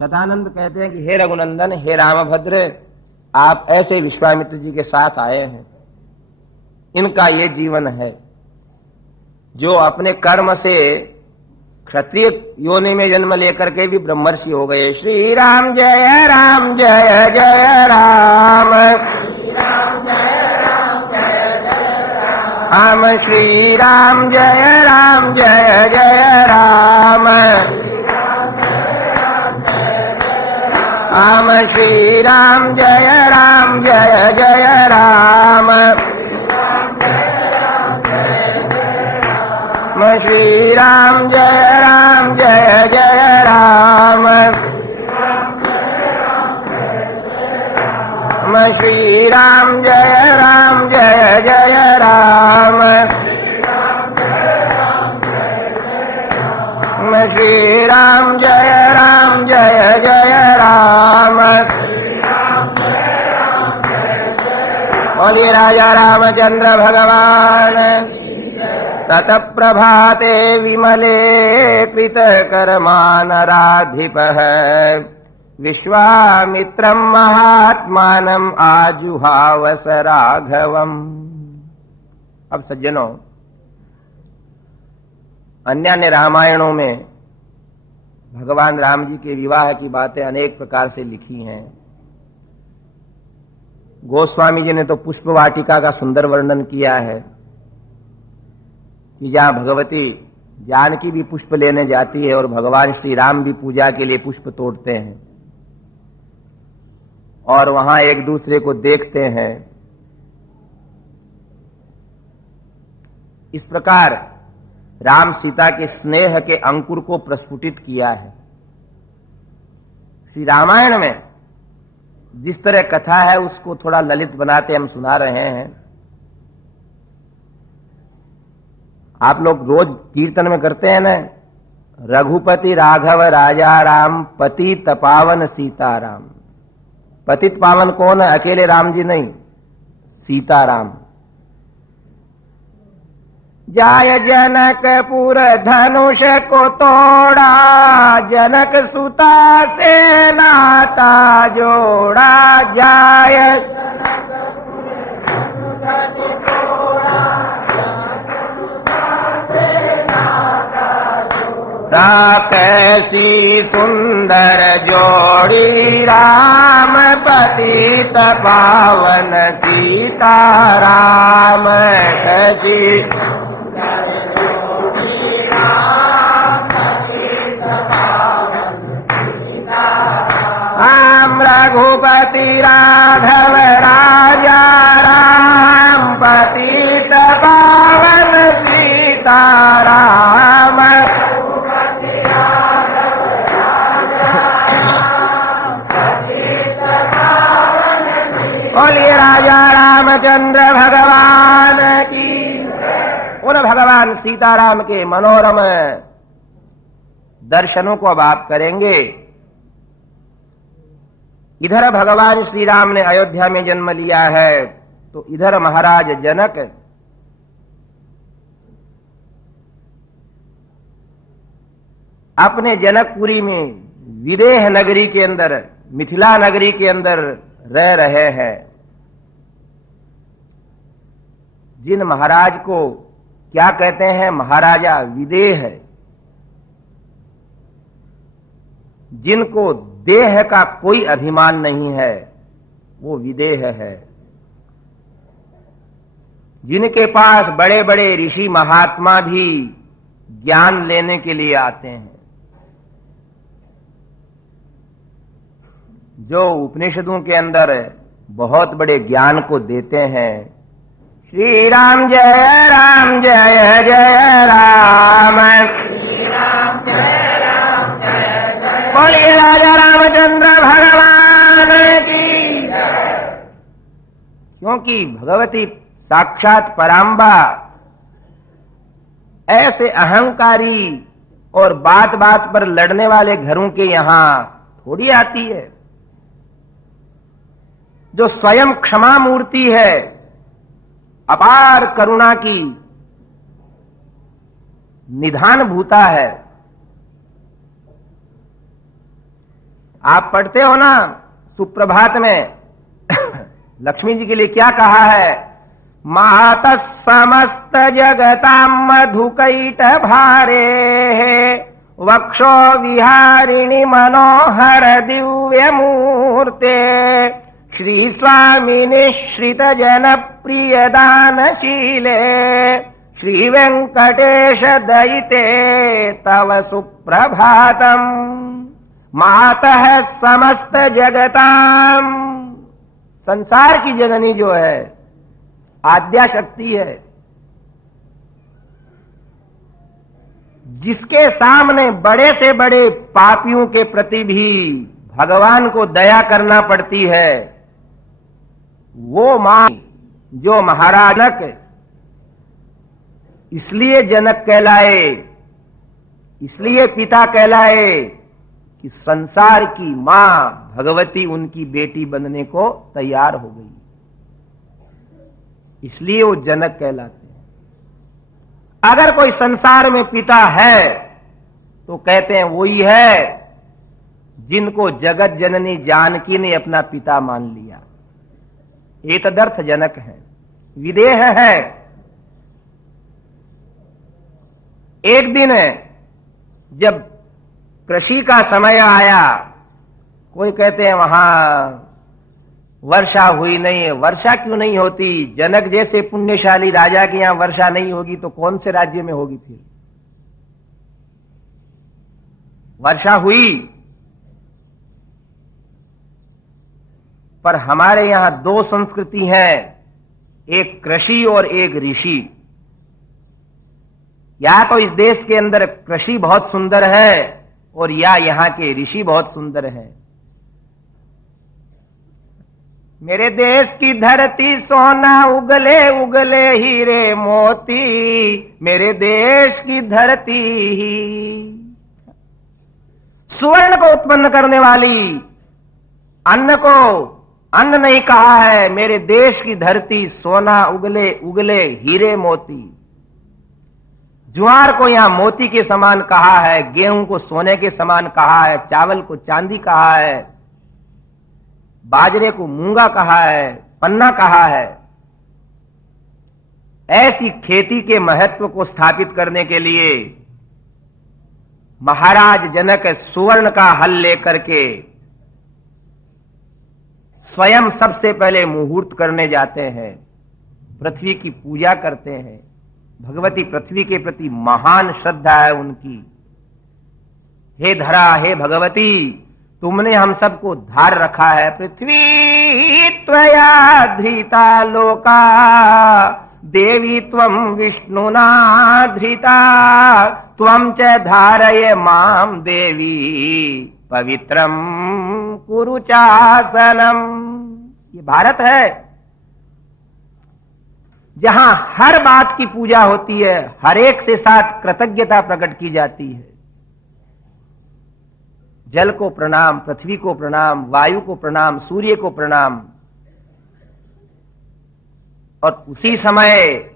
शतानंद कहते हैं कि हे रघुनंदन, हे रामभद्र, आप ऐसे विश्वामित्र जी के साथ आए हैं, इनका ये जीवन है जो अपने कर्म से क्षत्रिय योनि में जन्म लेकर के भी ब्रह्मर्षि हो गए। श्री राम जय राम जय जय राम, राम श्री राम जय राम जय जय राम, राम श्री राम जय राम जय जय राम, श्री राम जय राम जय जय राम, श्री राम जय राम जय जय राम, श्री राम जय राम जय जय राम। बोलिए राजा रामचंद्र भगवान। तत प्रभाते विमले कृतकर्मा नराधिपः विश्वामित्रं महात्मानं आजुहावस राघवम्। अब सज्जनों, अन्य रामायणों में भगवान राम जी के विवाह की बातें अनेक प्रकार से लिखी हैं। गोस्वामी जी ने तो पुष्प वाटिका का सुंदर वर्णन किया है कि जहां भगवती जानकी भी पुष्प लेने जाती है और भगवान श्री राम भी पूजा के लिए पुष्प तोड़ते हैं और वहां एक दूसरे को देखते हैं। इस प्रकार राम सीता के स्नेह के अंकुर को प्रस्फुटित किया है। श्री रामायण में जिस तरह कथा है उसको थोड़ा ललित बनाते हम सुना रहे हैं। आप लोग रोज कीर्तन में करते हैं ना, रघुपति राघव राजा राम पतित पावन सीताराम। पतित पावन कौन है? अकेले राम जी नहीं, सीताराम। जाय जनकपुर धनुष को तोड़ा, जनक सुता से नाता जोड़ा। जाय कैसी सुंदर जोड़ी, राम पतित पावन सीताराम। कैसी राम रघुपति राघव राजा राम पतित पावन सीताराम। बोलिए राजा रामचंद्र भगवान की। उन भगवान सीताराम के मनोरम दर्शनों को अब आप करेंगे। इधर भगवान श्री राम ने अयोध्या में जन्म लिया है, तो इधर महाराज जनक अपने जनकपुरी में विदेह नगरी के अंदर, मिथिला नगरी के अंदर रह रहे हैं। जिन महाराज को क्या कहते हैं? महाराजा विदेह। जिनको देह का कोई अभिमान नहीं है वो विदेह है। जिनके पास बड़े बड़े ऋषि महात्मा भी ज्ञान लेने के लिए आते हैं, जो उपनिषदों के अंदर बहुत बड़े ज्ञान को देते हैं। श्री राम जय राम जय जय राम, बोलिए राजा रामचंद्र भगवान की। क्योंकि भगवती साक्षात पराम्बा ऐसे अहंकारी और बात बात पर लड़ने वाले घरों के यहां थोड़ी आती है। जो स्वयं क्षमा मूर्ति है, अपार करुणा की निधान भूता है, आप पढ़ते हो ना सुप्रभात में लक्ष्मी जी के लिए क्या कहा है? मातः समस्त जगतां मधुकैट भारे वक्षो विहारिणि मनोहर दिव्य मूर्ते श्री स्वामी निश्रित जन प्रिय दानशीले श्री वेंकटेश दयिते तव सुप्रभातम। मातः समस्त जगतां, संसार की जननी जो है आद्या शक्ति है, जिसके सामने बड़े से बड़े पापियों के प्रति भी भगवान को दया करना पड़ती है, वो मां जो महाराज जनक इसलिए जनक कहलाए, इसलिए पिता कहलाए कि संसार की मां भगवती उनकी बेटी बनने को तैयार हो गई, इसलिए वो जनक कहलाते हैं। अगर कोई संसार में पिता है तो कहते हैं वही है जिनको जगत जननी जानकी ने अपना पिता मान लिया। एतदर्थ जनक है, विदेह है। एक दिन जब कृषि का समय आया, कोई कहते हैं वहां वर्षा हुई नहीं है। वर्षा क्यों नहीं होती? जनक जैसे पुण्यशाली राजा के यहां वर्षा नहीं होगी तो कौन से राज्य में होगी? फिर वर्षा हुई, पर हमारे यहां दो संस्कृति हैं, एक कृषि और एक ऋषि। या तो इस देश के अंदर कृषि बहुत सुंदर है और या यहां के ऋषि बहुत सुंदर है। मेरे देश की धरती सोना उगले उगले हीरे मोती, मेरे देश की धरती सुवर्ण को उत्पन्न करने वाली, अन्न को अन्न नहीं कहा है, मेरे देश की धरती सोना उगले उगले हीरे मोती। ज्वार को यहां मोती के समान कहा है, गेहूं को सोने के समान कहा है, चावल को चांदी कहा है, बाजरे को मूंगा कहा है, पन्ना कहा है। ऐसी खेती के महत्व को स्थापित करने के लिए महाराज जनक सुवर्ण का हल लेकर के स्वयं सबसे पहले मुहूर्त करने जाते हैं, पृथ्वी की पूजा करते हैं। भगवती पृथ्वी के प्रति महान श्रद्धा है उनकी। हे धरा, हे भगवती, तुमने हम सबको धार रखा है। पृथ्वी त्वया धृता लोका देवी त्वं विष्णुना धृता त्वं च धारय माम देवी पवित्रम कुरु चासनम। ये भारत है जहां हर बात की पूजा होती है, हर एक से साथ कृतज्ञता प्रकट की जाती है। जल को प्रणाम, पृथ्वी को प्रणाम, वायु को प्रणाम, सूर्य को प्रणाम। और उसी समय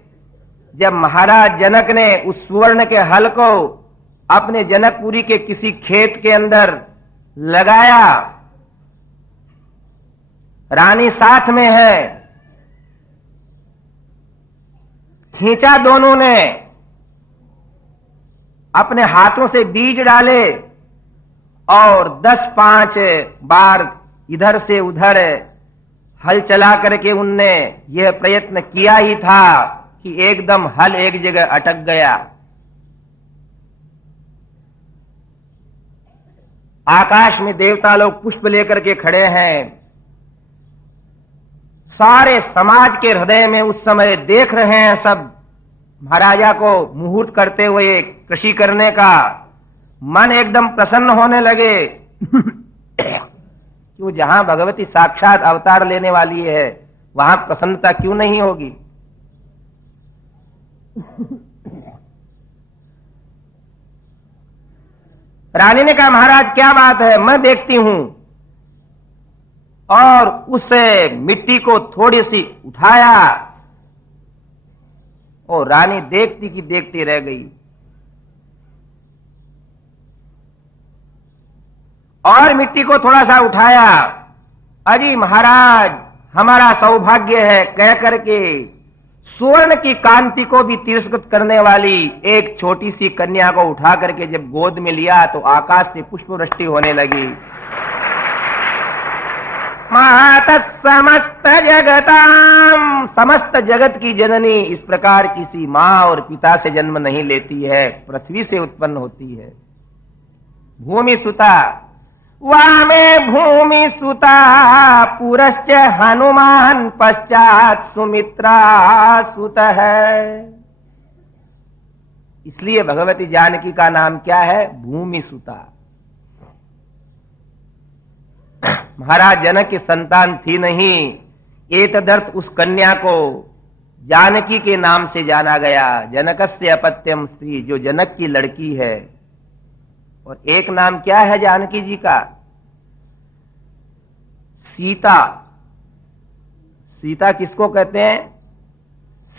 जब महाराज जनक ने उस सुवर्ण के हल को अपने जनकपुरी के किसी खेत के अंदर लगाया, रानी साथ में है, खींचा दोनों ने, अपने हाथों से बीज डाले और 10-5 बार इधर से उधर हल चला करके उनने यह प्रयत्न किया ही था कि एकदम हल एक जगह अटक गया। आकाश में देवता लोग पुष्प लेकर के खड़े हैं। सारे समाज के हृदय में उस समय देख रहे हैं सब महाराजा को मुहूर्त करते हुए कृषि करने का। मन एकदम प्रसन्न होने लगे क्यों? जहां भगवती साक्षात अवतार लेने वाली है वहां प्रसन्नता क्यों नहीं होगी? रानी ने कहा, महाराज क्या बात है, मैं देखती हूं। और उस मिट्टी को थोड़ी सी उठाया और रानी देखती की देखती रह गई। और मिट्टी को थोड़ा सा उठाया। अजी महाराज, हमारा सौभाग्य है, कह करके सुवर्ण की कांति को भी तिरस्कृत करने वाली एक छोटी सी कन्या को उठा करके जब गोद में लिया तो आकाश से पुष्पवृष्टि होने लगी। माता समस्त जगताम, समस्त जगत की जननी इस प्रकार किसी मां और पिता से जन्म नहीं लेती है, पृथ्वी से उत्पन्न होती है। भूमि सुता, वामे भूमि सुता पुरश्च हनुमान पश्चात सुमित्रा सुत है। इसलिए भगवती जानकी का नाम क्या है? भूमि सुता। महाराज जनक की संतान थी नहीं, एतदर्थ उस कन्या को जानकी के नाम से जाना गया। जनकस्य अपत्यम स्त्री, जो जनक की लड़की है। और एक नाम क्या है जानकी जी का? सीता। सीता किसको कहते हैं?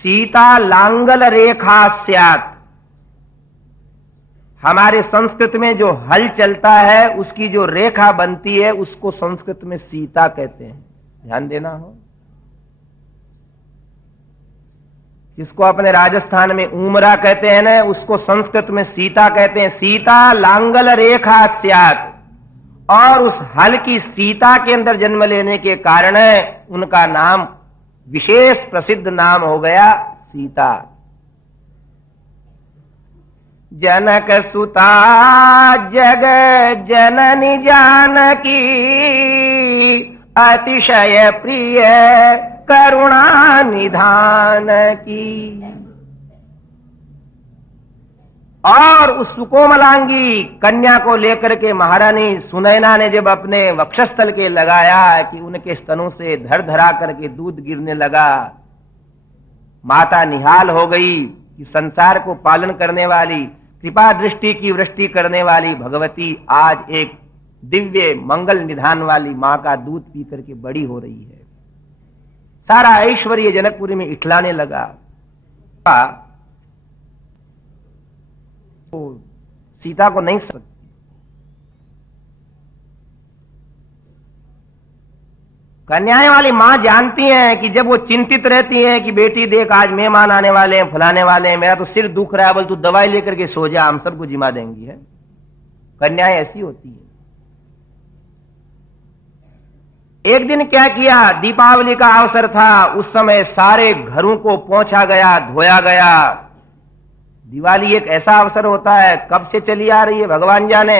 सीता लांगल रेखा स्यात्। हमारे संस्कृत में जो हल चलता है उसकी जो रेखा बनती है उसको संस्कृत में सीता कहते हैं। ध्यान देना हो। जिसको अपने राजस्थान में उमरा कहते हैं ना, उसको संस्कृत में सीता कहते हैं। सीता लांगल रेखा स्यात्। और उस हल की सीता के अंदर जन्म लेने के कारण उनका नाम विशेष प्रसिद्ध नाम हो गया सीता। जनक सुता जग जननी जानकी, अतिशय प्रिय करुणा निधान की। और उस सुकोमलांगी कन्या को लेकर के महारानी सुनैना ने जब अपने वक्षस्थल के लगाया कि उनके स्तनों से धर धरा करके दूध गिरने लगा, माता निहाल हो गई कि संसार को पालन करने वाली, कृपा दृष्टि की वृष्टि करने वाली भगवती आज एक दिव्य मंगल निधान वाली मां का दूध पी करके बड़ी हो रही है। सारा ऐश्वर्य जनकपुरी में इठलाने लगा। तो सीता को नहीं सकती। कन्याएं वाली मां जानती हैं कि जब वो चिंतित रहती हैं कि बेटी देख आज मेहमान आने वाले हैं, फलाने वाले हैं, मेरा तो सिर दुख रहा है, बोल तू दवाई लेकर के सो जा, हम सबको जिमा देंगी। है कन्याएं ऐसी होती है। एक दिन क्या किया, दीपावली का अवसर था, उस समय सारे घरों को पोंछा गया, धोया गया। दिवाली एक ऐसा अवसर होता है, कब से चली आ रही है भगवान जाने।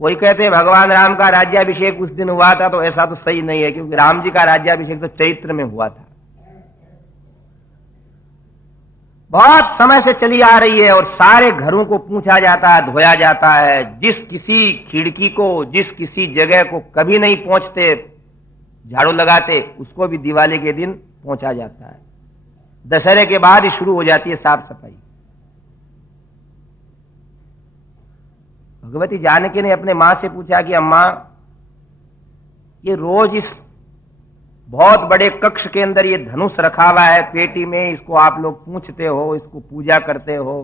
कोई कहते हैं भगवान राम का राज्याभिषेक उस दिन हुआ था, तो ऐसा तो सही नहीं है, क्योंकि राम जी का राज्याभिषेक तो चैत्र में हुआ था। बहुत समय से चली आ रही है और सारे घरों को पूछा जाता है, धोया जाता है। जिस किसी खिड़की को, जिस किसी जगह को कभी नहीं पहुंचते, झाड़ू लगाते, उसको भी दिवाली के दिन पहुंचा जाता है। दशहरे के बाद ही शुरू हो जाती है साफ सफाई। भगवती जानकी ने अपने मां से पूछा कि अम्मा, ये रोज इस बहुत बड़े कक्ष के अंदर ये धनुष रखा हुआ है पेटी में, इसको आप लोग पूछते हो, इसको पूजा करते हो,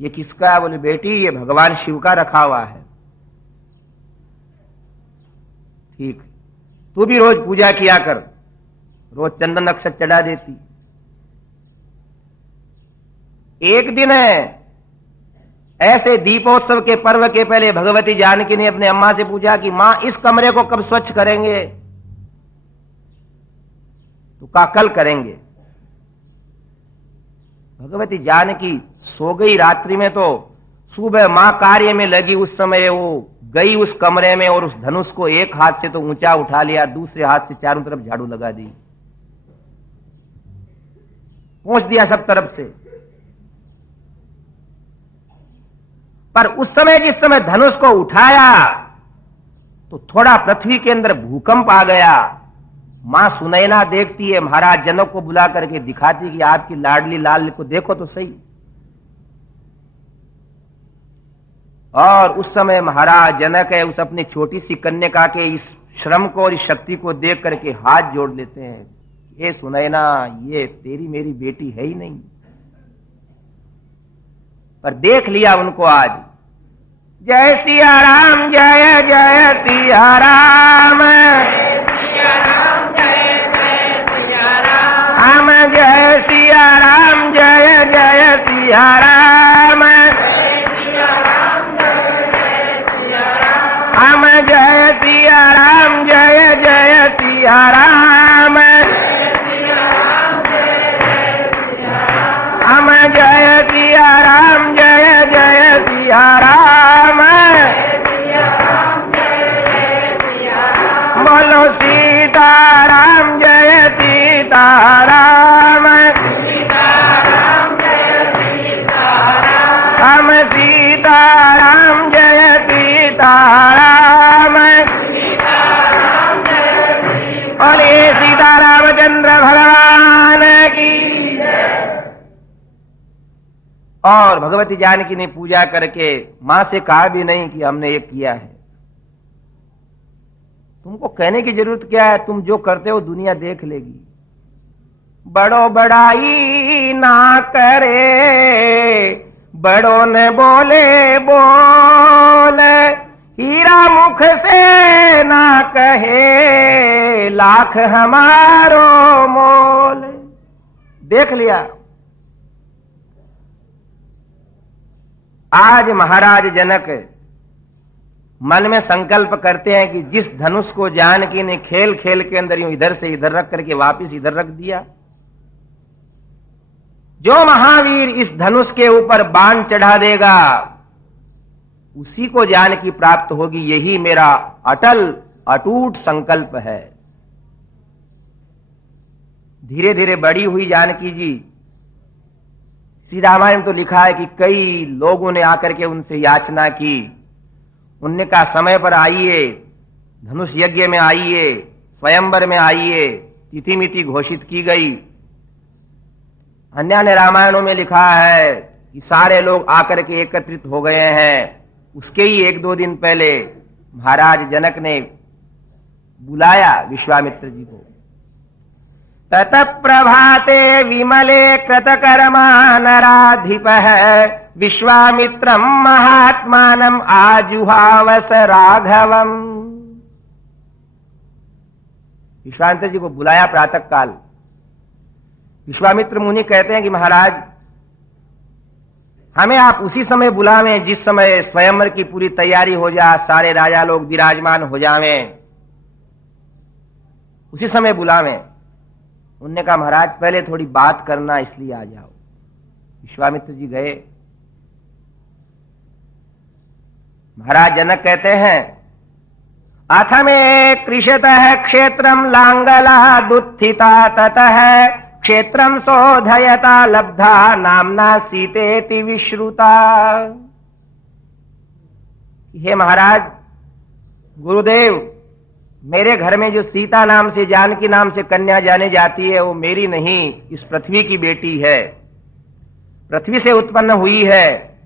ये किसका है? बोले बेटी ये भगवान शिव का रखा हुआ है। ठीक, तू भी रोज पूजा किया कर, रोज चंदन अक्षत चढ़ा देती। एक दिन है ऐसे दीपोत्सव के पर्व के पहले भगवती जानकी ने अपने अम्मा से पूछा कि मां इस कमरे को कब स्वच्छ करेंगे? तो कहा कल करेंगे। भगवती जानकी सो गई रात्रि में, तो सुबह मां कार्य में लगी। उस समय वो गई उस कमरे में और उस धनुष को एक हाथ से तो ऊंचा उठा लिया, दूसरे हाथ से चारों तरफ झाड़ू लगा दी, पहुंच दिया सब तरफ से। पर उस समय जिस समय धनुष को उठाया तो थोड़ा पृथ्वी के अंदर भूकंप आ गया। मां सुनैना देखती है, महाराज जनक को बुला करके दिखाती कि आपकी लाडली लाल को देखो तो सही। और उस समय महाराज जनक है उस अपनी छोटी सी कन्या के इस श्रम को और इस शक्ति को देख करके हाथ जोड़ लेते हैं। ये सुनैना, ये तेरी मेरी बेटी है ही नहीं, पर देख लिया उनको आज। जय सिया राम, जय जय सिया राम, हम जय सिया राम, जय जय सिया राम, हम जय सिया राम, जय जय सिया राम, हम जय सिया राम, जय जय सिया राम, बोलो सीताराम, जय सीताराम, हम सीताराम, जय सीताराम, बोले सीतारामचंद्र भगवान की। और भगवती जानकी ने पूजा करके मां से कहा भी नहीं कि हमने ये किया है। तुमको कहने की जरूरत क्या है, तुम जो करते हो दुनिया देख लेगी। बड़ो बड़ाई ना करे, बड़ों ने बोले बोल, हीरा मुख से ना कहे, लाख हमारो मोल। देख लिया। आज महाराज जनक मन में संकल्प करते हैं कि जिस धनुष को जानकी ने खेल खेल के अंदर यूं इधर से इधर रख करके वापिस इधर रख दिया, जो महावीर इस धनुष के ऊपर बाण चढ़ा देगा उसी को जानकी प्राप्त होगी। यही मेरा अटल अटूट संकल्प है। धीरे धीरे बड़ी हुई जानकी जी। श्री रामायण तो लिखा है कि कई लोगों ने आकर के उनसे याचना की। उनने कहा समय पर आइए, धनुष यज्ञ में आइए, स्वयंवर में आइए। तिथि मिति घोषित की गई। अन्य अन्य रामायणों में लिखा है कि सारे लोग आकर के एकत्रित हो गए हैं। उसके ही एक दो दिन पहले महाराज जनक ने बुलाया विश्वामित्र जी को। ततः प्रभाते विमले कृतकर्मा नराधिपः, विश्वामित्रं महात्मानं आजुहावस राघवम्। विश्वामित्र जी को बुलाया प्रातः काल। विश्वामित्र मुनि कहते हैं कि महाराज, हमें आप उसी समय बुलावें जिस समय स्वयंवर की पूरी तैयारी हो जाए, सारे राजा लोग विराजमान हो जावें, उसी समय बुलावें। उनने कहा महाराज पहले थोड़ी बात करना, इसलिए आ जाओ। विश्वामित्र जी गए। महाराज जनक कहते हैं, अथ में कृषतः क्षेत्रम लांगला दुत्थिता, ततः क्षेत्रम शोधयता लब्धा, नामना सीतेति विश्रुता। हे महाराज गुरुदेव, मेरे घर में जो सीता नाम से, जानकी नाम से कन्या जाने जाती है, वो मेरी नहीं, इस पृथ्वी की बेटी है। पृथ्वी से उत्पन्न हुई है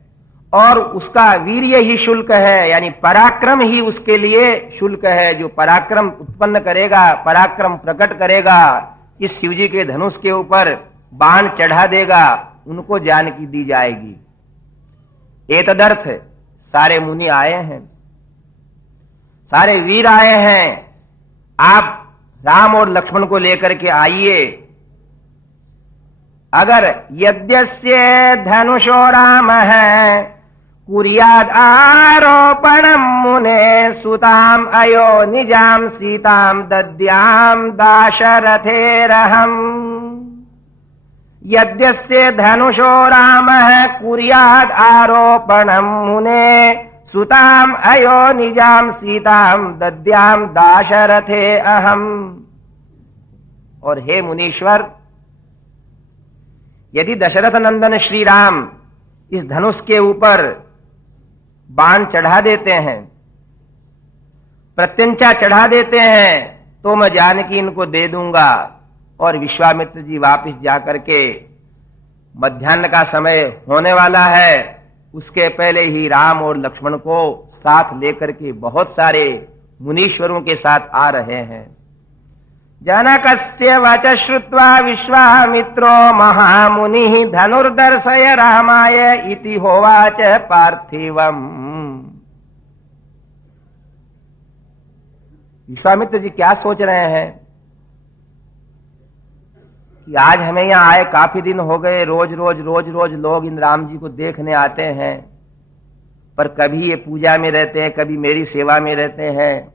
और उसका वीर्य ही शुल्क है, यानी पराक्रम ही उसके लिए शुल्क है। जो पराक्रम उत्पन्न करेगा, पराक्रम प्रकट करेगा, इस शिवजी के धनुष के ऊपर बाण चढ़ा देगा, उनको जानकी दी जाएगी। एतदर्थ सारे मुनि आए हैं, सारे वीर आए हैं। आप राम और लक्ष्मण को लेकर के आइए। अगर यद्यस्य धनुषो राम है, कुर्याद आरोपणम मुने, सुताम अयो निजाम सीताम दद्याम दाशरथेरहम। यद्यस्य धनुषो राम है, कुर्याद आरोपणम मुने, सुताम अयो निजाम सीताम दद्याम दाशरथे अहम। और हे मुनीश्वर, यदि दशरथ नंदन श्री राम इस धनुष के ऊपर बाण चढ़ा देते हैं, प्रत्यंचा चढ़ा देते हैं, तो मैं जानकी इनको दे दूंगा। और विश्वामित्र जी वापिस जाकर के, मध्याह्न का समय होने वाला है, उसके पहले ही राम और लक्ष्मण को साथ लेकर के बहुत सारे मुनीश्वरों के साथ आ रहे हैं। जनकस्य वच श्रुत्वा विश्वामित्रो महामुनिः धनुर्दर्शय रामाय इति होवाच पार्थिवम्। विश्वामित्र जी क्या सोच रहे हैं कि आज हमें यहां आए काफी दिन हो गए, रोज रोज लोग इन राम जी को देखने आते हैं, पर कभी ये पूजा में रहते हैं, कभी मेरी सेवा में रहते हैं।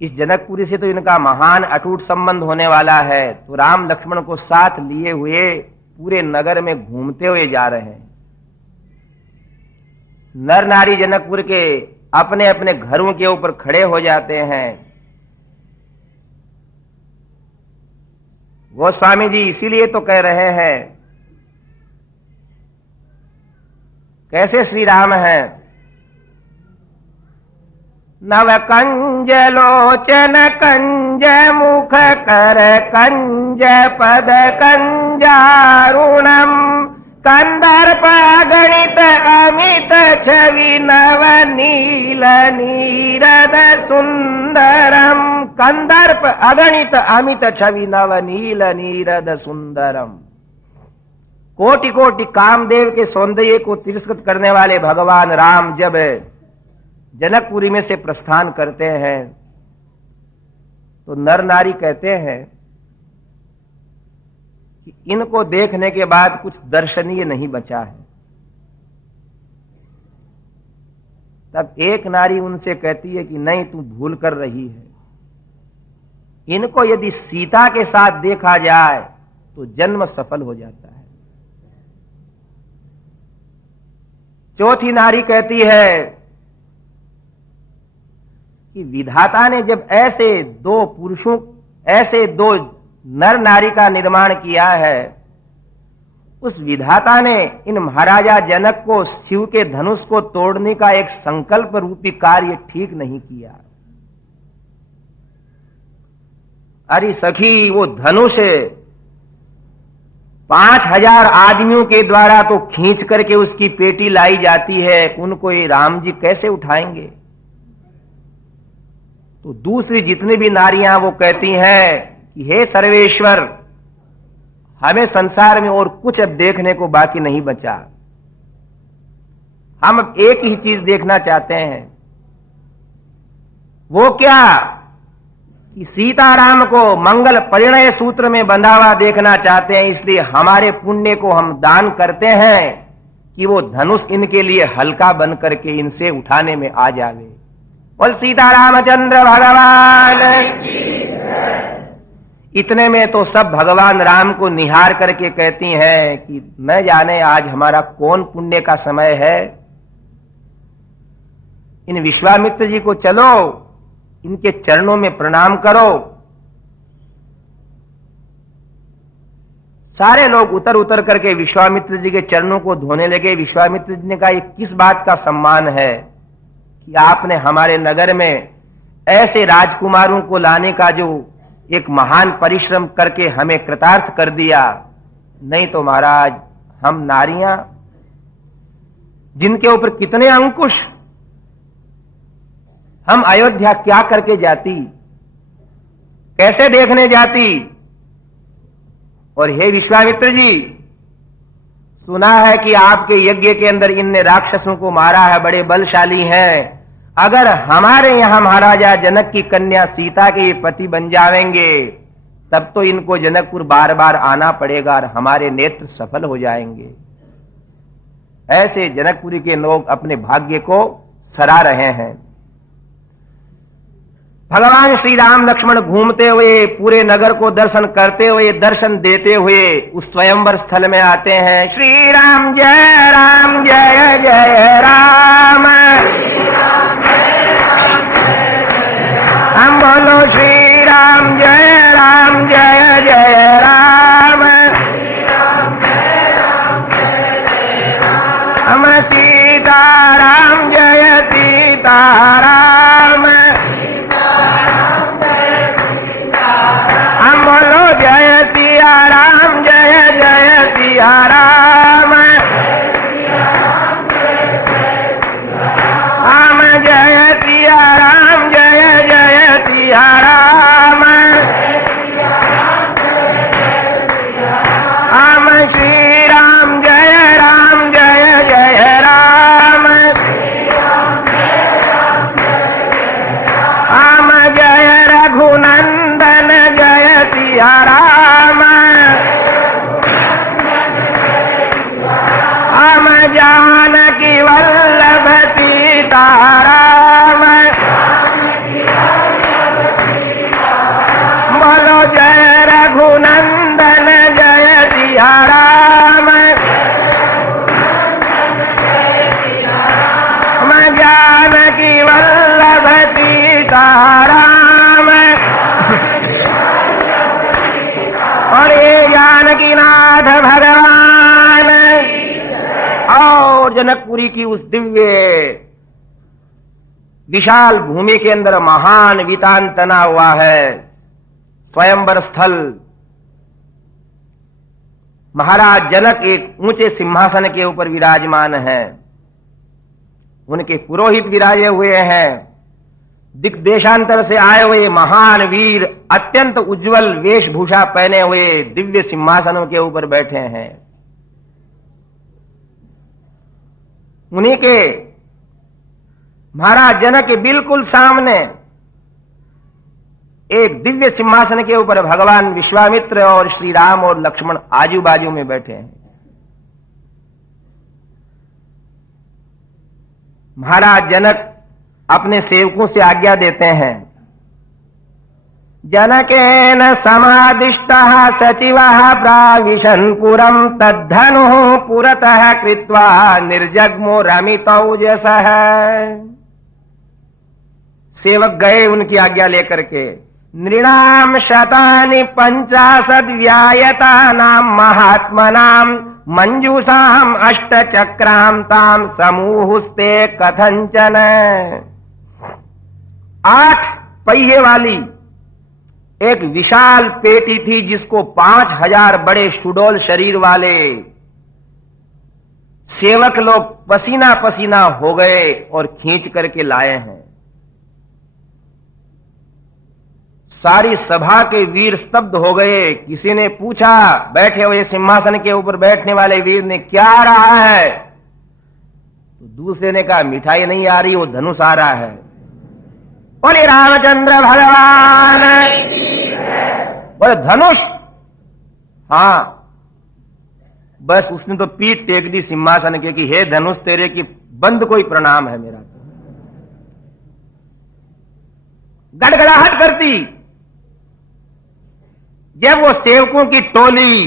इस जनकपुरी से तो इनका महान अटूट संबंध होने वाला है। तो राम लक्ष्मण को साथ लिए हुए पूरे नगर में घूमते हुए जा रहे हैं। नर नारी जनकपुर के अपने अपने घरों के ऊपर खड़े हो जाते हैं। गोस्वामी जी इसीलिए तो कह रहे हैं, कैसे श्री राम हैं, नव कंज लोचन कंज मुख कर कंज पद कंजारुणम कंदर्प गणित अमित छवि नव नील नीरद सुंदरम। कंदर्प अगणित अमित छवि नव नील नीरद सुंदरम। कोटि कोटि कामदेव के सौंदर्य को तिरस्कृत करने वाले भगवान राम जब जनकपुरी में से प्रस्थान करते हैं तो नर नारी कहते हैं कि इनको देखने के बाद कुछ दर्शनीय नहीं बचा है। तब एक नारी उनसे कहती है कि नहीं, तू भूल कर रही है। इनको यदि सीता के साथ देखा जाए तो जन्म सफल हो जाता है। चौथी नारी कहती है कि विधाता ने जब ऐसे दो नर नारी का निर्माण किया है, उस विधाता ने इन महाराजा जनक को शिव के धनुष को तोड़ने का एक संकल्प रूपी कार्य ठीक नहीं किया। अरे सखी, वो धनुष 5000 आदमियों के द्वारा तो खींच करके उसकी पेटी लाई जाती है, उनको ये राम जी कैसे उठाएंगे। तो दूसरी जितनी भी नारियां वो कहती हैं कि हे सर्वेश्वर, हमें संसार में और कुछ अब देखने को बाकी नहीं बचा। हम अब एक ही चीज देखना चाहते हैं। वो क्या कि सीताराम को मंगल परिणय सूत्र में बंधा हुआ देखना चाहते हैं। इसलिए हमारे पुण्य को हम दान करते हैं कि वो धनुष इनके लिए हल्का बन करके इनसे उठाने में आ जावे। बोल सीतारामचंद्र भगवान। इतने में तो सब भगवान राम को निहार करके कहती हैं कि न जाने आज हमारा कौन पुण्य का समय है। इन विश्वामित्र जी को चलो, इनके चरणों में प्रणाम करो। सारे लोग उतर उतर करके विश्वामित्र जी के चरणों को धोने लगे। विश्वामित्र जी ने कहा, ये किस बात का सम्मान है कि आपने हमारे नगर में ऐसे राजकुमारों को लाने का जो एक महान परिश्रम करके हमें कृतार्थ कर दिया। नहीं तो महाराज, हम नारियां जिनके ऊपर कितने अंकुश, हम अयोध्या क्या करके जाती, कैसे देखने जाती। और हे विश्वामित्र जी, सुना है कि आपके यज्ञ के अंदर इनने राक्षसों को मारा है, बड़े बलशाली हैं। अगर हमारे यहां महाराजा जनक की कन्या सीता के पति बन जाएंगे, तब तो इनको जनकपुर बार बार आना पड़ेगा और हमारे नेत्र सफल हो जाएंगे। ऐसे जनकपुरी के लोग अपने भाग्य को सरा रहे हैं। भगवान श्री राम लक्ष्मण घूमते हुए पूरे नगर को दर्शन करते हुए, दर्शन देते हुए उस स्वयंवर स्थल में आते हैं। श्री राम जय जय राम। हम बोलो श्री राम जय जय राम। हम सीताराम जय सीताराम। हम बोलो जय सिया राम जय जय सिया राम। जानकी वल्लभ सीताराम, और ये जानकी नाथ भगवान। और जनकपुरी की उस दिव्य विशाल भूमि के अंदर महान वितान तना हुआ है, स्वयंवर स्थल। महाराज जनक एक ऊंचे सिंहासन के ऊपर विराजमान है, उनके पुरोहित विराजे हुए हैं, दिग्देशांतर से आए हुए महान वीर अत्यंत उज्जवल वेशभूषा पहने हुए दिव्य सिंहासनों के ऊपर बैठे हैं। उन्हीं के महाराज जनक के बिल्कुल सामने एक दिव्य सिंहासन के ऊपर भगवान विश्वामित्र और श्री राम और लक्ष्मण आजू बाजू में बैठे हैं। महाराज जनक अपने सेवकों से आज्ञा देते हैं, जनकेन समादिष्टः सचिवः प्राविशन् पुरं तद्धनुः पुरतः कृत्वा निर्जग्मो रमितौजसः। सेवक गए उनकी आज्ञा लेकर के। नृणाम शतानि पंचाशद व्यायतानाम महात्मनाम मंजूषाम अष्टचक्राम ताम समूहुस्ते कथंचन। 8 पहिए वाली एक विशाल पेटी थी जिसको 5000 बड़े सुडोल शरीर वाले सेवक लोग पसीना पसीना हो गए और खींच करके लाए हैं। सारी सभा के वीर स्तब्ध हो गए। किसी ने पूछा, बैठे हुए सिंहासन के ऊपर बैठने वाले वीर ने, क्या आ रहा है? तो दूसरे ने कहा, मिठाई नहीं आ रही, वो धनुष आ रहा है। बोले रामचंद्र भगवान, बोले धनुष? हाँ। बस उसने तो पीठ टेक दी सिंहासन के कि हे धनुष तेरे की बंद कोई प्रणाम है मेरा। गड़गड़ाहट करती जब वो सेवकों की टोली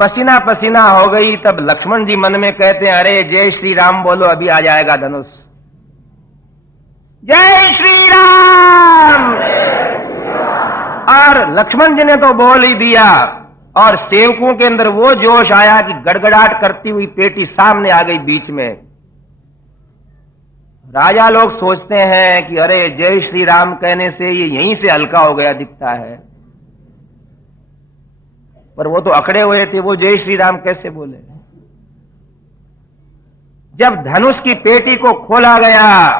पसीना पसीना हो गई, तब लक्ष्मण जी मन में कहते हैं, अरे जय श्री राम बोलो, अभी आ जाएगा धनुष। जय श्री राम। और लक्ष्मण जी ने तो बोल ही दिया, और सेवकों के अंदर वो जोश आया कि गड़गड़ाहट करती हुई पेटी सामने आ गई बीच में। राजा लोग सोचते हैं कि अरे जय श्री राम कहने से ये यहीं से हल्का हो गया दिखता है, पर वो तो अकड़े हुए थे, वो जय श्री राम कैसे बोले। जब धनुष की पेटी को खोला गया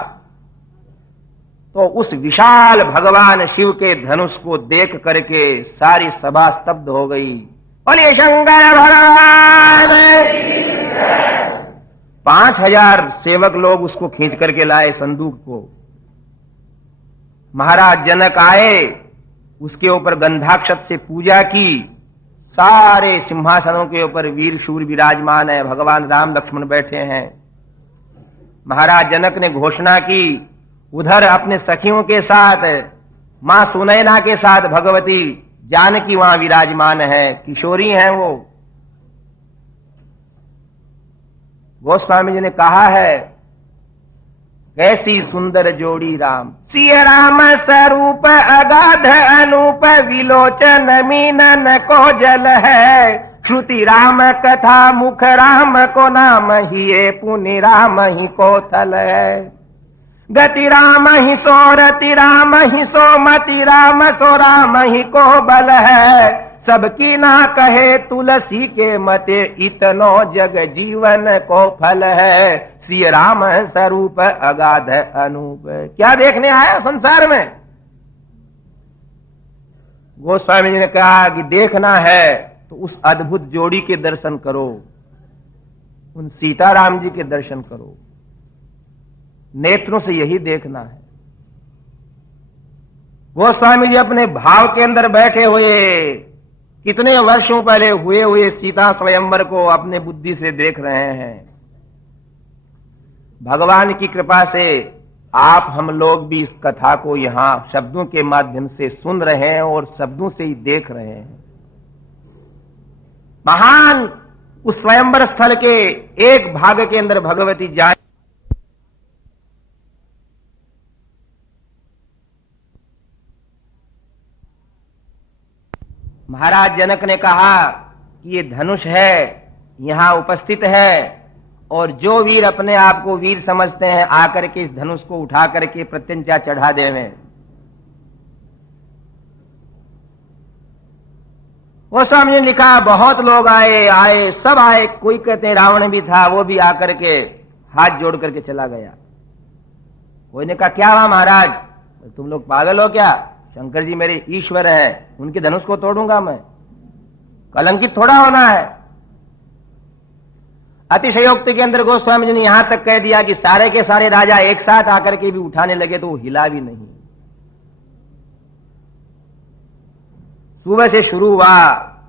तो उस विशाल भगवान शिव के धनुष को देख करके सारी सभा स्तब्ध हो गई। बोलिए शंकर भगवान। 5000 सेवक लोग उसको खींच करके लाए संदूक को। महाराज जनक आए, उसके ऊपर गंधाक्षत से पूजा की। सारे सिंहासनों के ऊपर वीर शूर विराजमान है, भगवान राम लक्ष्मण बैठे हैं। महाराज जनक ने घोषणा की, उधर अपने सखियों के साथ मां सुनैना के साथ भगवती जानकी वहां विराजमान है, किशोरी हैं वो। गोस्वामी जी ने कहा है, कैसी सुंदर जोड़ी राम। सिय राम स्वरूप अगाध अनूप विलोचन मीनन को जल है। श्रुति राम कथा मुख राम को नाम ही ये पुनि राम ही को थल है। गति राम ही सो रति राम ही सो मति राम सो राम ही को बल है। सबकी ना कहे तुलसी के मते इतनो जग जीवन को फल है। श्री राम स्वरूप अगाध अनूप। क्या देखने आया संसार में? गोस्वामी जी ने कहा कि देखना है तो उस अद्भुत जोड़ी के दर्शन करो, उन सीताराम जी के दर्शन करो। नेत्रों से यही देखना है। गोस्वामी जी अपने भाव के अंदर बैठे हुए कितने वर्षों पहले हुए सीता स्वयंवर को अपने बुद्धि से देख रहे हैं। भगवान की कृपा से आप हम लोग भी इस कथा को यहां शब्दों के माध्यम से सुन रहे हैं और शब्दों से ही देख रहे हैं। महान उस स्वयंवर स्थल के एक भाग के अंदर भगवती जान महाराज जनक ने कहा कि ये धनुष है, यहां उपस्थित है, और जो वीर अपने आप को वीर समझते हैं आकर के इस धनुष को उठा करके प्रत्यंचा चढ़ा देवें। वो स्वामी ने लिखा बहुत लोग आए सब आए, कोई कहते रावण भी था, वो भी आकर के हाथ जोड़ करके चला गया। कोई ने कहा क्या हुआ महाराज, तुम लोग पागल हो क्या, शंकर जी मेरे ईश्वर हैं, उनके धनुष को तोड़ूंगा मैं, कलंकित थोड़ा होना है। अतिशयोक्ति के अंदर गोस्वामी जी ने यहां तक कह दिया कि सारे के सारे राजा एक साथ आकर के भी उठाने लगे तो वो हिला भी नहीं। सुबह से शुरू हुआ,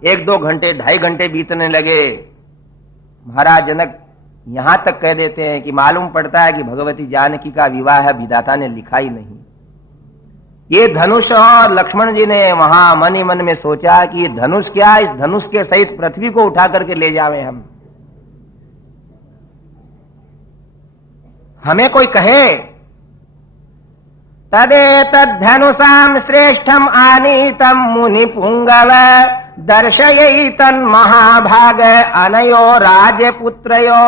1-2 घंटे 2.5 घंटे बीतने लगे। महाराज जनक यहां तक कह देते हैं कि मालूम पड़ता है कि भगवती जानकी का विवाह विधाता ने लिखा ही नहीं। ये धनुष, और लक्ष्मण जी ने वहां मन ही मन में सोचा कि ये धनुष क्या, इस धनुष के सहित पृथ्वी को उठा करके ले जावे हम। हमें कोई कहे तदेतद्धनुषां श्रेष्ठम आनीतम मुनि पुंगव दर्शयितन महाभाग अनयो राजपुत्रयो।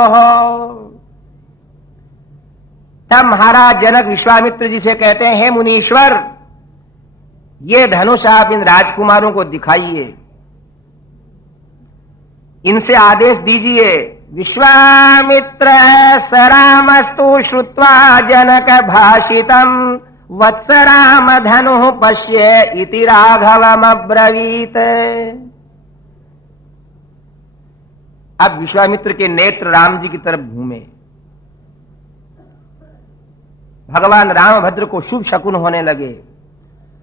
तब महाराज जनक विश्वामित्र जी से कहते हैं, हे मुनीश्वर, ये धनुष आप इन राजकुमारों को दिखाइए, इनसे आदेश दीजिए। विश्वामित्र सरामस्तु श्रुत्वा जनक भाषितम वत्स राम धनु पश्य इति राघवम अब्रवीत। अब विश्वामित्र के नेत्र राम जी की तरफ घूमे। भगवान रामभद्र को शुभ शकुन होने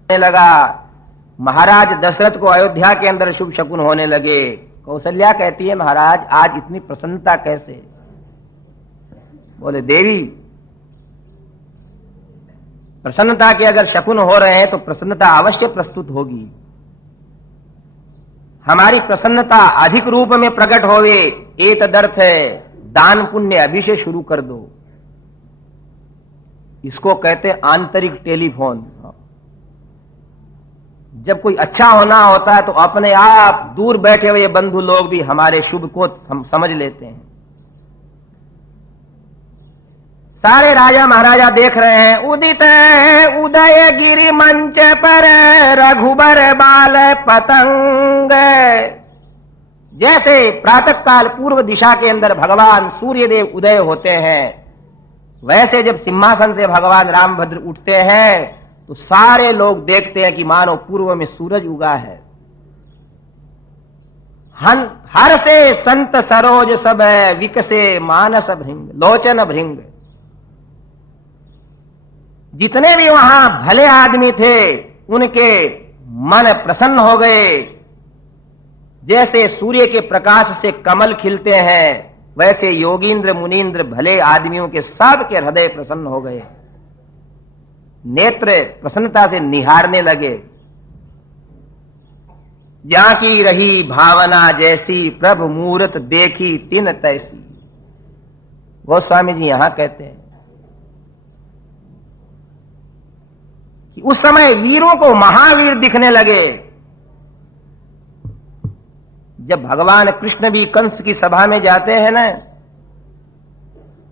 लगा। महाराज दशरथ को अयोध्या के अंदर शुभ शकुन होने लगे। कौशल्या कहती है, महाराज आज इतनी प्रसन्नता कैसे? बोले देवी, प्रसन्नता के अगर शकुन हो रहे हैं तो प्रसन्नता अवश्य प्रस्तुत होगी। हमारी प्रसन्नता अधिक रूप में प्रकट होवे, एक तदर्थ है दान पुण्य अभी से शुरू कर दो। इसको कहते हैं आंतरिक टेलीफोन। जब कोई अच्छा होना होता है तो अपने आप दूर बैठे हुए बंधु लोग भी हमारे शुभ को हम समझ लेते हैं। सारे राजा महाराजा देख रहे हैं। उदित उदय गिरि मंच पर रघुबर बाल पतंग। जैसे प्रातः काल पूर्व दिशा के अंदर भगवान सूर्यदेव उदय होते हैं, वैसे जब सिंहासन से भगवान रामभद्र उठते हैं तो सारे लोग देखते हैं कि मानो पूर्व में सूरज उगा है। हर से संत सरोज सब विकसे मानस भृंग लोचन भृंग। जितने भी वहां भले आदमी थे उनके मन प्रसन्न हो गए। जैसे सूर्य के प्रकाश से कमल खिलते हैं, वैसे योगींद्र मुनींद्र भले आदमियों के सब के हृदय प्रसन्न हो गए। नेत्र प्रसन्नता से निहारने लगे। जाकी रही भावना जैसी प्रभु मूरत देखी तिन तैसी। गोस्वामी जी यहां कहते हैं कि उस समय वीरों को महावीर दिखने लगे। जब भगवान कृष्ण भी कंस की सभा में जाते हैं ना,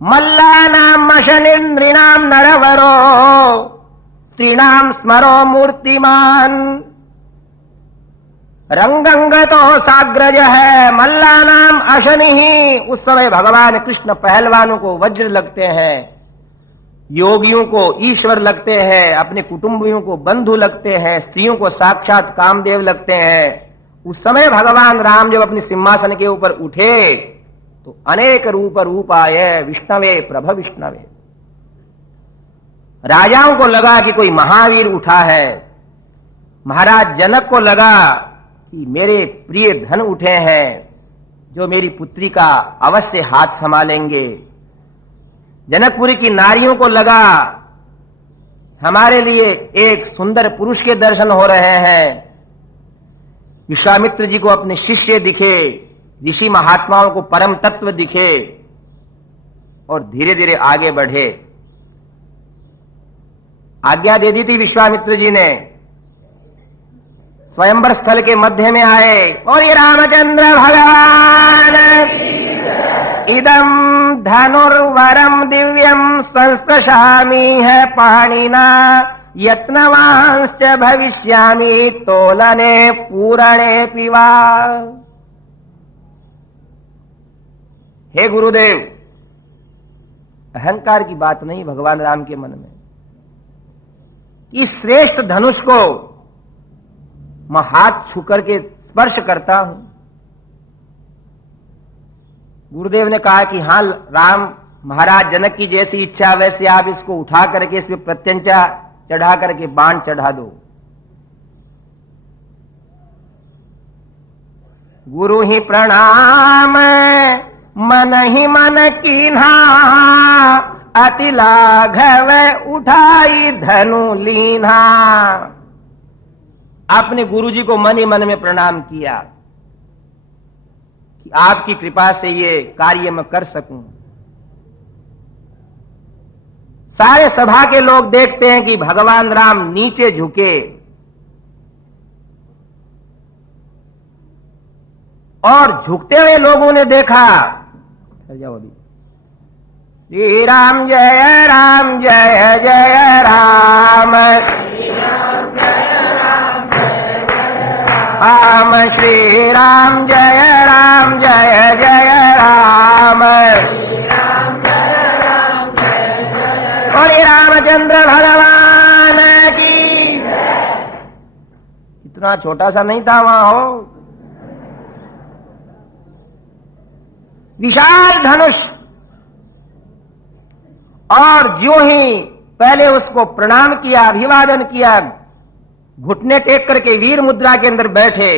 मल्लानाम मशनिन्द्रिणाम नरवरो स्त्रीणाम स्मरो मूर्तिमान। रंगंगतो साग्रज है मल्लानाम अशनि ही। उस समय भगवान कृष्ण पहलवानों को वज्र लगते हैं, योगियों को ईश्वर लगते हैं, अपने कुटुंबियों को बंधु लगते हैं, स्त्रियों को साक्षात कामदेव लगते हैं। उस समय भगवान राम जब अपने सिंहासन के ऊपर उठे तो अनेक रूप आए विष्णवे प्रभ विष्णवे। राजाओं को लगा कि कोई महावीर उठा है। महाराज जनक को लगा कि मेरे प्रिय धन उठे हैं जो मेरी पुत्री का अवश्य हाथ संभालेंगे। जनकपुरी की नारियों को लगा हमारे लिए एक सुंदर पुरुष के दर्शन हो रहे हैं। विश्वामित्र जी को अपने शिष्य दिखे, ऋषि महात्माओं को परम तत्व दिखे और धीरे धीरे आगे बढ़े। आज्ञा दे दी थी विश्वामित्र जी ने, स्वयंवर स्थल के मध्य में आए और ये रामचंद्र भगवान इदम धनुर्वरम दिव्यम संस्पृशामि है पाणिना यत्नवांश्च भविष्यामि तोलने पूरणे पिवा। हे गुरुदेव, अहंकार की बात नहीं भगवान राम के मन में। इस श्रेष्ठ धनुष को मैं हाथ छू करके स्पर्श करता हूं। गुरुदेव ने कहा कि हां राम महाराज जनक की जैसी इच्छा वैसे आप इसको उठा करके इसमें प्रत्यंचा चढ़ा करके बाण चढ़ा दो। गुरु ही प्रणाम मन ही मन कीन्हा अति लाघव उठाई धनु लीन्हा। आपने गुरु जी को मन ही मन में प्रणाम किया कि आपकी कृपा से ये कार्य मैं कर सकूं। सारे सभा के लोग देखते हैं कि भगवान राम नीचे झुके और झुकते हुए लोगों ने देखा श्री राम जय जय राम राम श्री राम जय जय राम और रामचंद्र भगवान की। इतना छोटा सा नहीं था वहां हो, विशाल धनुष। और जो ही पहले उसको प्रणाम किया, अभिवादन किया, घुटने टेक करके वीर मुद्रा के अंदर बैठे,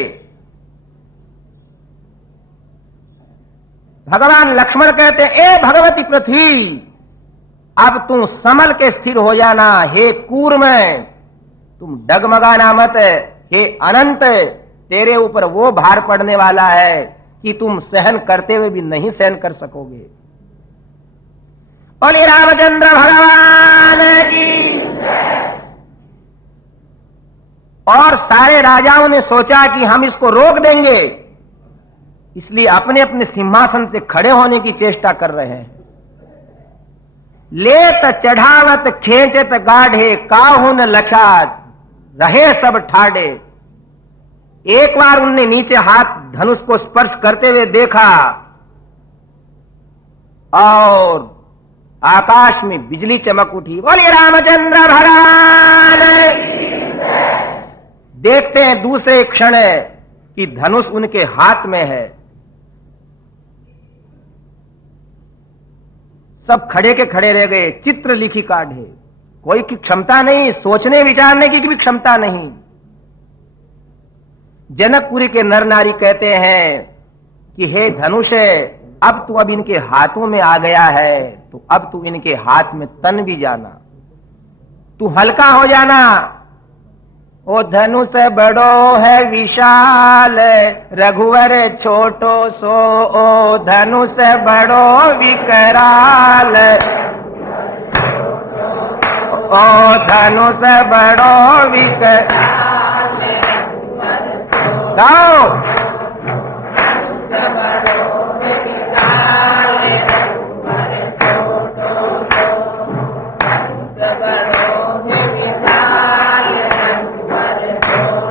भगवान लक्ष्मण कहते ए भगवती पृथ्वी, अब तुम संभल के स्थिर हो जाना। हे कूर्म, तुम डगमगाना मत। हे अनंत, तेरे ऊपर वो भार पड़ने वाला है कि तुम सहन करते हुए भी नहीं सहन कर सकोगे। बोले रामचंद्र भगवान की। और सारे राजाओं ने सोचा कि हम इसको रोक देंगे, इसलिए अपने अपने सिंहासन से खड़े होने की चेष्टा कर रहे हैं। लेत चढ़ावत खेचत गाढ़े काहुन लखा रहे सब ठाडे। एक बार उनने नीचे हाथ धनुष को स्पर्श करते हुए देखा और आकाश में बिजली चमक उठी। बोलिए रामचंद्र भगवान। देखते हैं दूसरे क्षण कि धनुष उनके हाथ में है। सब खड़े के खड़े रह गए, चित्र लिखी काढ़े। कोई की क्षमता नहीं, सोचने विचारने की भी क्षमता नहीं। जनकपुरी के नर नारी कहते हैं कि हे धनुष, अब तू अब इनके हाथों में आ गया है, तो अब तू इनके हाथ में तन भी जाना, तू हल्का हो जाना। ओ धनुष बड़ो है विशाल, रघुवर छोटो सो। ओ धनुष बड़ो विकराल, ओ धनुष बड़ो विकराल। गाओ।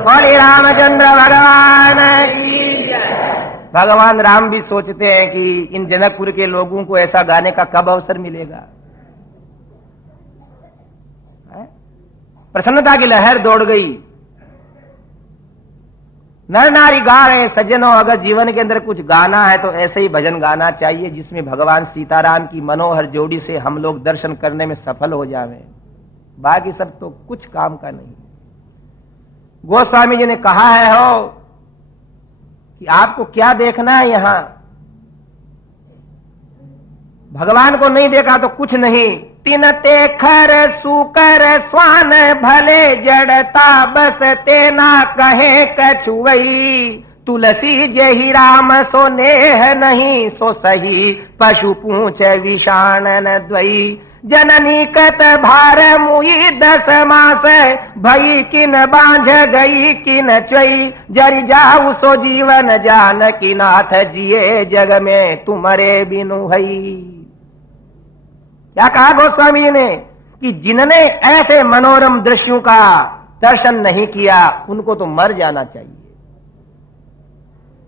बोले रामचंद्र भगवान की। भगवान राम भी सोचते हैं कि इन जनकपुर के लोगों को ऐसा गाने का कब अवसर मिलेगा। प्रसन्नता की लहर दौड़ गई। नर नारी गा रहे। सज्जनों, अगर जीवन के अंदर कुछ गाना है तो ऐसे ही भजन गाना चाहिए जिसमें भगवान सीताराम की मनोहर जोड़ी से हम लोग दर्शन करने में सफल हो जाएं। बाकी सब तो कुछ काम का नहीं। गोस्वामी जी ने कहा है हो कि आपको क्या देखना है यहां। भगवान को नहीं देखा तो कुछ नहीं। तिन तेखर सुकर स्वान भले जड़ता बस तेना कहे कछुवई। तुलसी जेहि राम सो नेह नहीं, सो सही पशु पूछे विषाणन द्वई। जननी कत भार मुई 10 मास, भई किन बांझ गई किन चई। जरि जाऊ सो जीवन जान की नाथ, जिए जग में तुम्हारे बिनु हई। क्या कहा गोस्वामी जी ने कि जिनने ऐसे मनोरम दृश्यों का दर्शन नहीं किया उनको तो मर जाना चाहिए।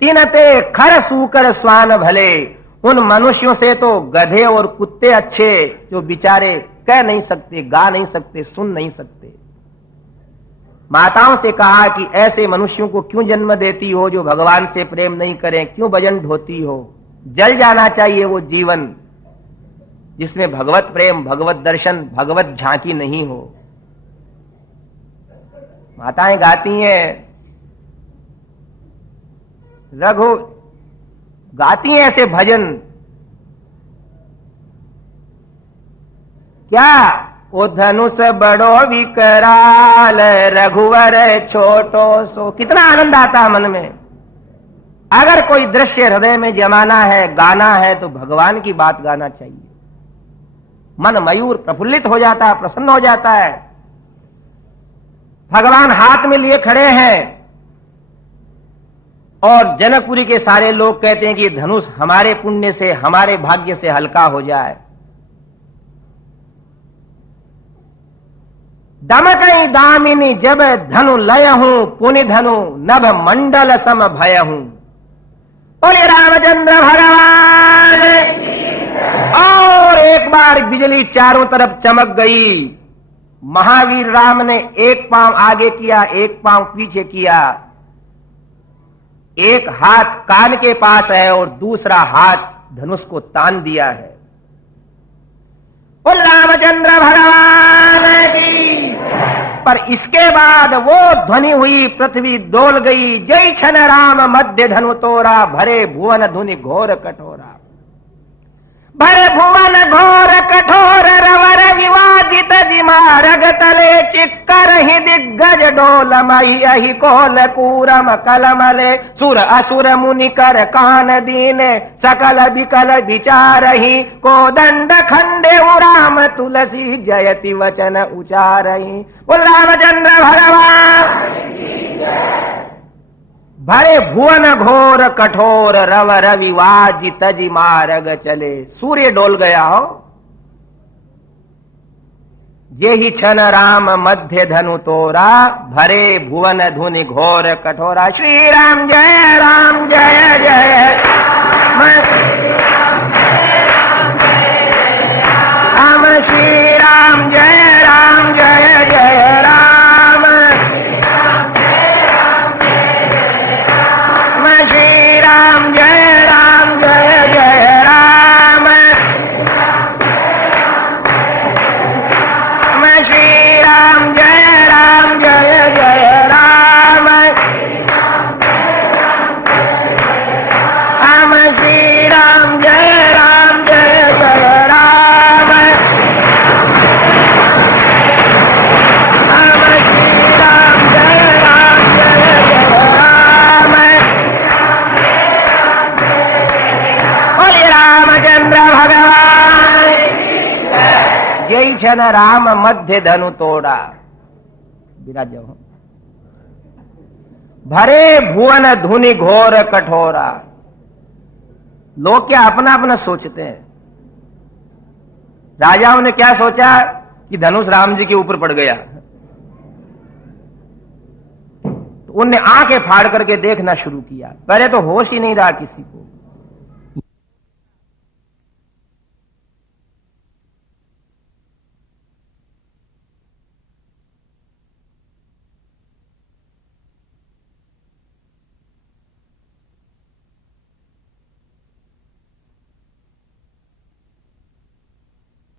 तीनते खर सूकर स्वान भले, उन मनुष्यों से तो गधे और कुत्ते अच्छे जो बेचारे कह नहीं सकते, गा नहीं सकते, सुन नहीं सकते। माताओं से कहा कि ऐसे मनुष्यों को क्यों जन्म देती हो जो भगवान से प्रेम नहीं करें, क्यों भजन ढोती हो। जल जाना चाहिए वो जीवन जिसमें भगवत प्रेम, भगवत दर्शन, भगवत झांकी नहीं हो। माताएं गाती हैं, रघु गाती हैं ऐसे भजन, क्या ओ धनुष बड़ो विकराल, रघुवर छोटो सो। कितना आनंद आता है मन में। अगर कोई दृश्य हृदय में जमाना है, गाना है, तो भगवान की बात गाना चाहिए। मन मयूर प्रफुल्लित हो जाता है, प्रसन्न हो जाता है। भगवान हाथ में लिए खड़े हैं और जनकपुरी के सारे लोग कहते हैं कि धनुष हमारे पुण्य से, हमारे भाग्य से हल्का हो जाए। दमकई दामिनी जब धनु लय हूं, पुनि धनु नभ मंडल सम भय हूं। बोले रामचंद्र भगवान। और एक बार बिजली चारों तरफ चमक गई। महावीर राम ने एक पांव आगे किया, एक पांव पीछे किया। एक हाथ कान के पास है और दूसरा हाथ धनुष को तान दिया है। बोल रामचंद्र भगवान की। पर इसके बाद वो ध्वनि हुई, पृथ्वी डोल गई। जय छन राम मध्य धनु तोरा, भरे भुवन धुनि घोर कठोरा। भरे भुवन घोर कठोर, रवर विवादित जिमारग तले। चिक्कर ही दिग्गज डोलमई, अहि कोल कूरम कलमले। सुर असुर मुनि कर कान दीने, सकल विकल विचारहि। कोदंड खंडे राम तुलसी, जयति वचन उचारहि। बोल रामचंद्र भगवान। भरे भुवन घोर कठोर, रव रवि वाजि तजि मारग चले। सूर्य डोल गया हो। जेहि छन राम मध्य धनु तोरा, भरे भुवन धुनि घोर कठोरा। श्री राम जय राम जय जय राम। श्री राम जय राम जय जय राम। श्री राम जय राम जय जय राम। श्री राम जय राम जय जय राम। श्री राम जय राम जय जय राम। श्री राम जय राम जय जय राम। बोले रामचंद्र भगवान। जय छन राम मध्य धनु तोड़ा। विराज हो। भरे भुवन धुनि घोर कठोरा। लोग क्या अपना अपना सोचते हैं। राजाओं ने क्या सोचा कि धनुष राम जी के ऊपर पड़ गया, तो उनने आंखें फाड़ करके देखना शुरू किया। पहले तो होश ही नहीं रहा किसी को।